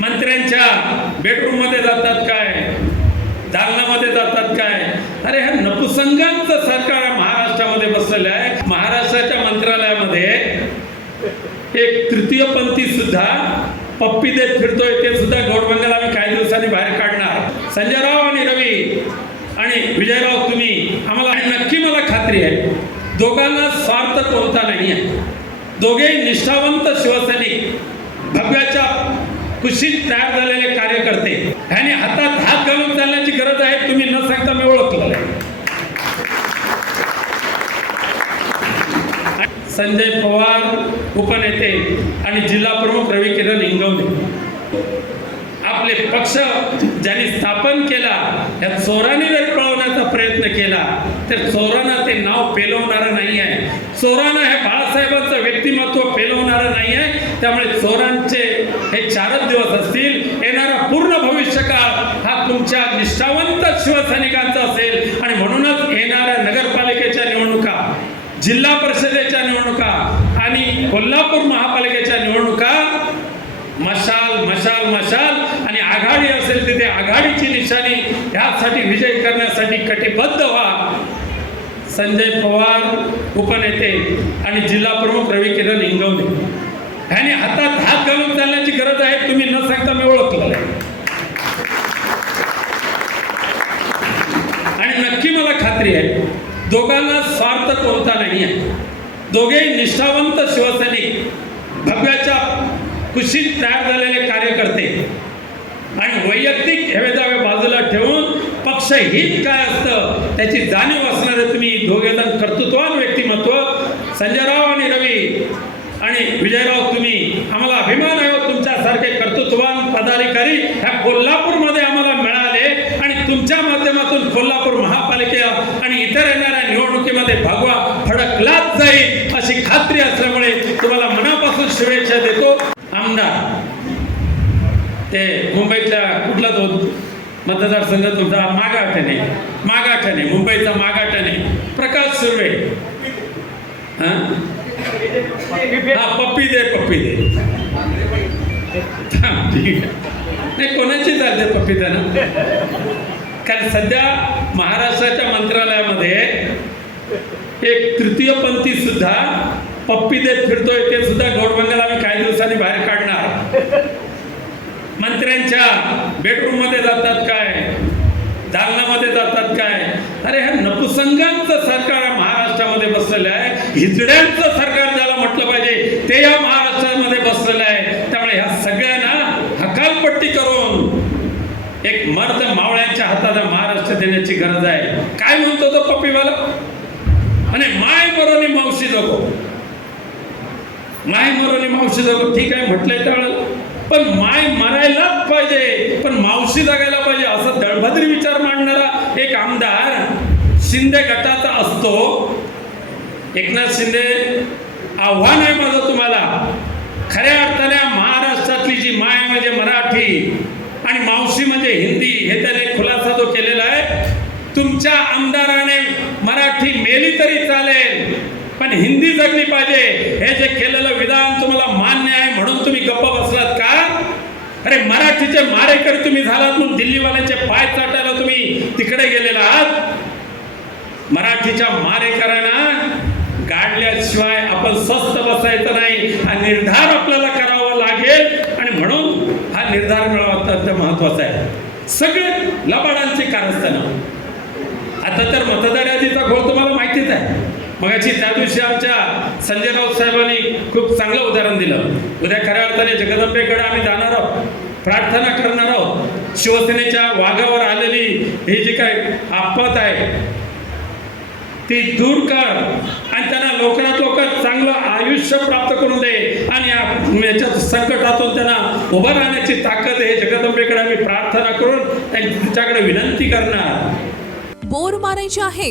मंत्र्यांच्या बेडरूममध्ये जातात काय? दालनामध्ये जातात काय? अरे ह्या नपुसंगांचं सरकार महाराष्ट्रामध्ये बसलेलं आहे. महाराष्ट्राच्या मंत्रालयामध्ये एक तृतीयपंथी सुद्धा पप्पी देत फिरतोय. ते सुद्धा गौरबंगाला आम्ही काही दिवसांनी बाहेर काढणार. संजयराव आणि रवी आणि विजयराव तुम्ही आम्हाला नक्की मला खात्री आहे दोघांना स्वार्थ कोणता नाही आहे दोघे निष्ठावंत शिव कुशीत तयार झालेले कार्यकर्ते ह्याने हातात हात घालून चालण्याची गरज आहे तुम्ही न सांगता मी ओळखलं संजय पवार उपनेते आणि जिल्हा प्रमुख रवी किरण इंगवले आपले पक्ष ज्यांनी स्थापन केला या चोराने जर पळवण्याचा प्रयत्न केला तर चोरांना ते नाव पेलवणारं नाही आहे चोरांना हे बाळासाहेबांचं व्यक्तिमत्व पेलवणारं नाही आहे त्यामुळे चोरांचे हे चारच दिवस असतील येणारा पूर्ण भविष्यकाळ हा तुमच्या निष्ठावंत शिवसैनिकांचा असेल. आणि म्हणूनच येणाऱ्या नगरपालिकेच्या निवडणुका जिल्हा परिषदेच्या निवडणुका आणि कोल्हापूर महापालिकेच्या निवडणुका मशाल मशाल मशाल आणि आघाडी असेल तिथे आघाडीची निशाणी ह्यासाठी विजय करण्यासाठी कटिबद्ध व्हा. संजय पवार उपनेते आणि जिल्हा प्रमुख रवी किरण इंगवले ह्याने हातात हात घालून चालण्याची गरज आहे तुम्ही न सांगता मी ओळखलं आणि नक्की मला खात्री आहे दोघांना स्वार्थ कोणता नाही आहे. दोघे निष्ठावंत शिवसैनिक भव्याच्या कुशीत तयार झालेले कार्यकर्ते. आणि वैयक्तिक हेवेदावे बाजूला ठेवून पक्ष हित काय असतं? त्याची जाणीव असणारे तुम्ही दोघेजण कर्तृत्वान व्यक्तिमत्व. संजयराव आणि रवी आणि विजयराव तुम्ही आम्हाला अभिमान आहे हो, तुमच्यासारखे कर्तृत्वान पदाधिकारी ह्या कोल्हापूरमध्ये आम्हाला मिळाले आणि तुमच्या माध्यमातून कोल्हापूर महापालिकेला आणि इतर येणाऱ्या निवडणुकीमध्ये भगवा फडकलाच जाईल अशी खात्री असल्यामुळे तुम्हाला मनापासून शुभेच्छा देतो. आमदार ते मुंबईतल्या कुठला दोन मतदारसंघ तुमचा मागाठणे मागाठणे मुंबईचा मागाठणे प्रकाश सुर्वे. हा? पप्पी दे पप्पी दे. नाही कोणाची चालते पप्पी ना? कारण सध्या महाराष्ट्राच्या मंत्रालयामध्ये एक तृतीयपंथी सुद्धा पप्पी देत फिरतोय ते सुद्धा गौरबंगाला आम्ही काही दिवसांनी बाहेर काढणार. मंत्र्यांच्या बेडरूममध्ये जातात काय? दालनामध्ये जातात काय? अरे ह्या नपुसंगांचं सरकार महाराष्ट्रामध्ये बसलेलं आहे. हिजड्यांचं सरकार ज्याला म्हटलं पाहिजे ते या महाराष्ट्रामध्ये बसलेलं आहे. त्यामुळे ह्या सगळ्यांना हकालपट्टी करून एक मर्द मावळ्यांच्या हातात महाराष्ट्र देण्याची गरज आहे. काय म्हणतो तो पप्पीवाला? आणि माय बरोनी मावशी जगो. माय मरोनी मावशी जगो. ठीक आहे म्हटलंय त्यावेळेला. पण माय मरायलाच पाहिजे पण मावशी जगायला पाहिजे असं दळभद्री विचार मांडणारा एक आमदार शिंदे गटाचा असतो. एकनाथ शिंदे आव्हान आहे माझं तुम्हाला. खऱ्या अर्थाने महाराष्ट्रातली जी माय म्हणजे मराठी आणि मावशी म्हणजे हिंदी हे त्याने खुलासा जो केलेला आहे तुमच्या आमदाराने मराठी मेली तरी चालेल पण हिंदी जगली पाहिजे. हे जे केलेलं विधान तुम्हाला मान्य आहे म्हणून तुम्ही गप्प बस. अरे मराठीचे मारेकरी तुम्ही झालात म्हणून दिल्लीवाल्यांचे पाय चाटायला तुम्ही तिकडे गेलेला आहात? मराठीच्या मारेकरांना गाडल्याशिवाय आपण स्वस्त बसायचं नाही. हा निर्धार आपल्याला करावा लागेल. आणि म्हणून हा निर्धार मिळावा अत्यंत महत्त्वाचा आहे. सगळे लबाडांची कारस्थानं. आता तर मतदार मग मगाशी त्या दिवशी आमच्या संजय राऊत साहेबांनी खूप चांगलं उदाहरण दिलं. उद्या खऱ्या अर्थाने जगदंबेकडे आम्ही जाणार आहोत. प्रार्थना करणार आहोत. शिवसेनेच्या वाघावर आलेली ही जी काय आपत आहे ती दूर कर आणि त्यांना लवकरात लवकर चांगलं आयुष्य प्राप्त करून दे आणि याच्या संकटातून त्यांना उभं राहण्याची ताकद आहे जगदंबेकडे आम्ही प्रार्थना करून त्यांच्याकडे विनंती करणार. बोर मारायची आहे